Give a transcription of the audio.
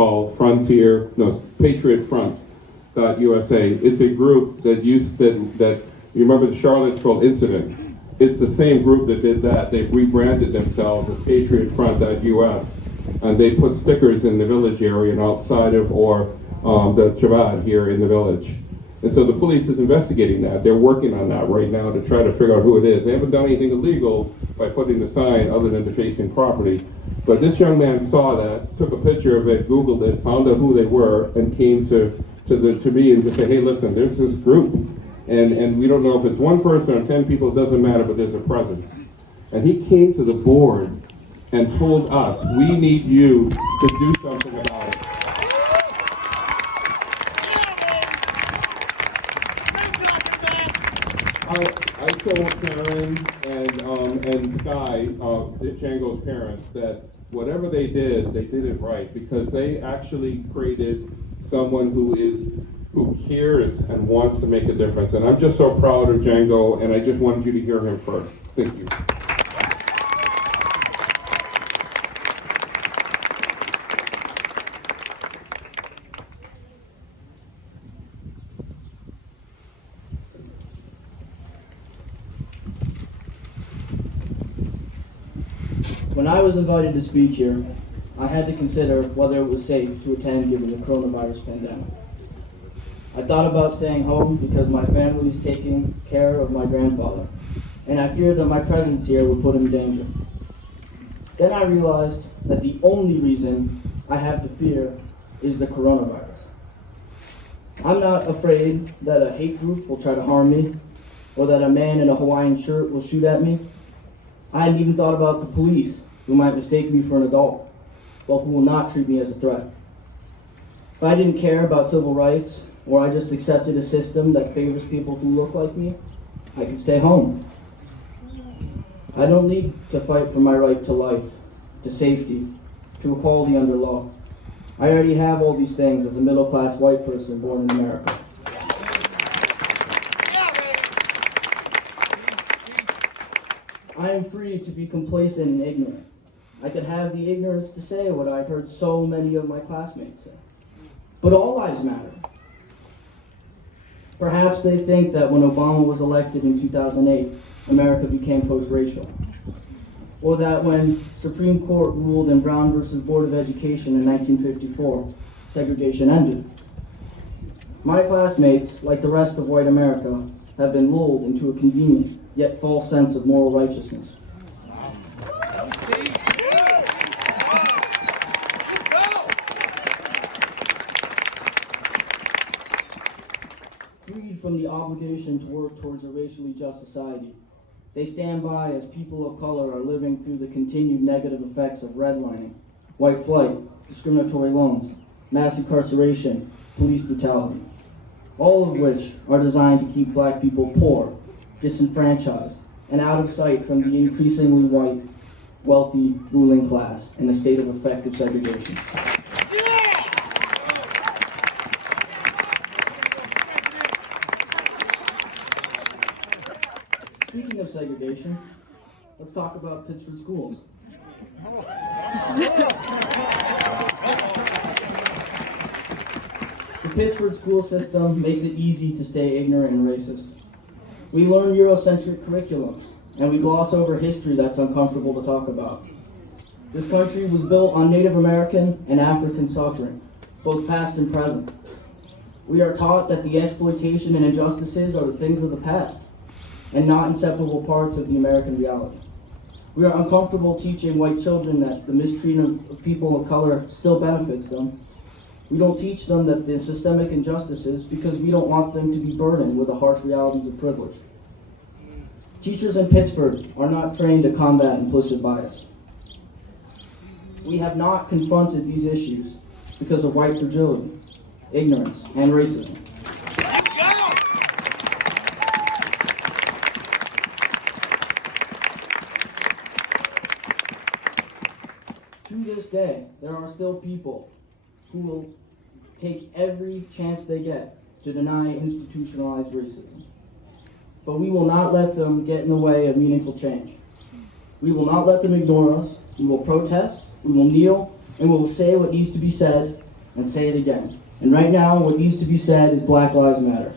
called Patriot Front.USA. It's a group that you remember the Charlottesville incident. It's the same group that did that. They've rebranded themselves as Patriot Front.us, and they put stickers in the village area and outside of the Chabad here in the village. And so the police is investigating that. They're working on that right now to try to figure out who it is. They haven't done anything illegal by putting the sign other than defacing property. But this young man saw that, took a picture of it, Googled it, found out who they were, and came to me and just said, hey, listen, there's this group. And we don't know if it's one person or 10 people, it doesn't matter, but there's a presence. And he came to the board and told us, we need you to do something about it. I told Karen and Sky, Django's parents, that whatever they did it right, because they actually created someone who cares and wants to make a difference. And I'm just so proud of Django, and I just wanted you to hear him first. Thank you. When I was invited to speak here, I had to consider whether it was safe to attend given the coronavirus pandemic. I thought about staying home because my family is taking care of my grandfather, and I feared that my presence here would put him in danger. Then I realized that the only reason I have to fear is the coronavirus. I'm not afraid that a hate group will try to harm me, or that a man in a Hawaiian shirt will shoot at me. I hadn't even thought about the police, who might mistake me for an adult, but who will not treat me as a threat. If I didn't care about civil rights, or I just accepted a system that favors people who look like me, I could stay home. I don't need to fight for my right to life, to safety, to equality under law. I already have all these things as a middle-class white person born in America. I am free to be complacent and ignorant. I could have the ignorance to say what I've heard so many of my classmates say. But all lives matter. Perhaps they think that when Obama was elected in 2008, America became post-racial. Or that when Supreme Court ruled in Brown versus Board of Education in 1954, segregation ended. My classmates, like the rest of white America, have been lulled into a convenient yet false sense of moral righteousness. Freed from the obligation to work towards a racially just society, they stand by as people of color are living through the continued negative effects of redlining, white flight, discriminatory loans, mass incarceration, police brutality, all of which are designed to keep black people poor, disenfranchised, and out of sight from the increasingly white, wealthy ruling class in a state of effective segregation. Speaking of segregation, let's talk about Pittsford schools. The Pittsford school system makes it easy to stay ignorant and racist. We learn Eurocentric curriculums, and we gloss over history that's uncomfortable to talk about. This country was built on Native American and African suffering, both past and present. We are taught that the exploitation and injustices are the things of the past, and not inseparable parts of the American reality. We are uncomfortable teaching white children that the mistreatment of people of color still benefits them. We don't teach them that the systemic injustices because we don't want them to be burdened with the harsh realities of privilege. Teachers in Pittsford are not trained to combat implicit bias. We have not confronted these issues because of white fragility, ignorance, and racism. To this day, there are still people who will take every chance they get to deny institutionalized racism. But we will not let them get in the way of meaningful change. We will not let them ignore us. We will protest, we will kneel, and we will say what needs to be said and say it again. And right now, what needs to be said is Black Lives Matter.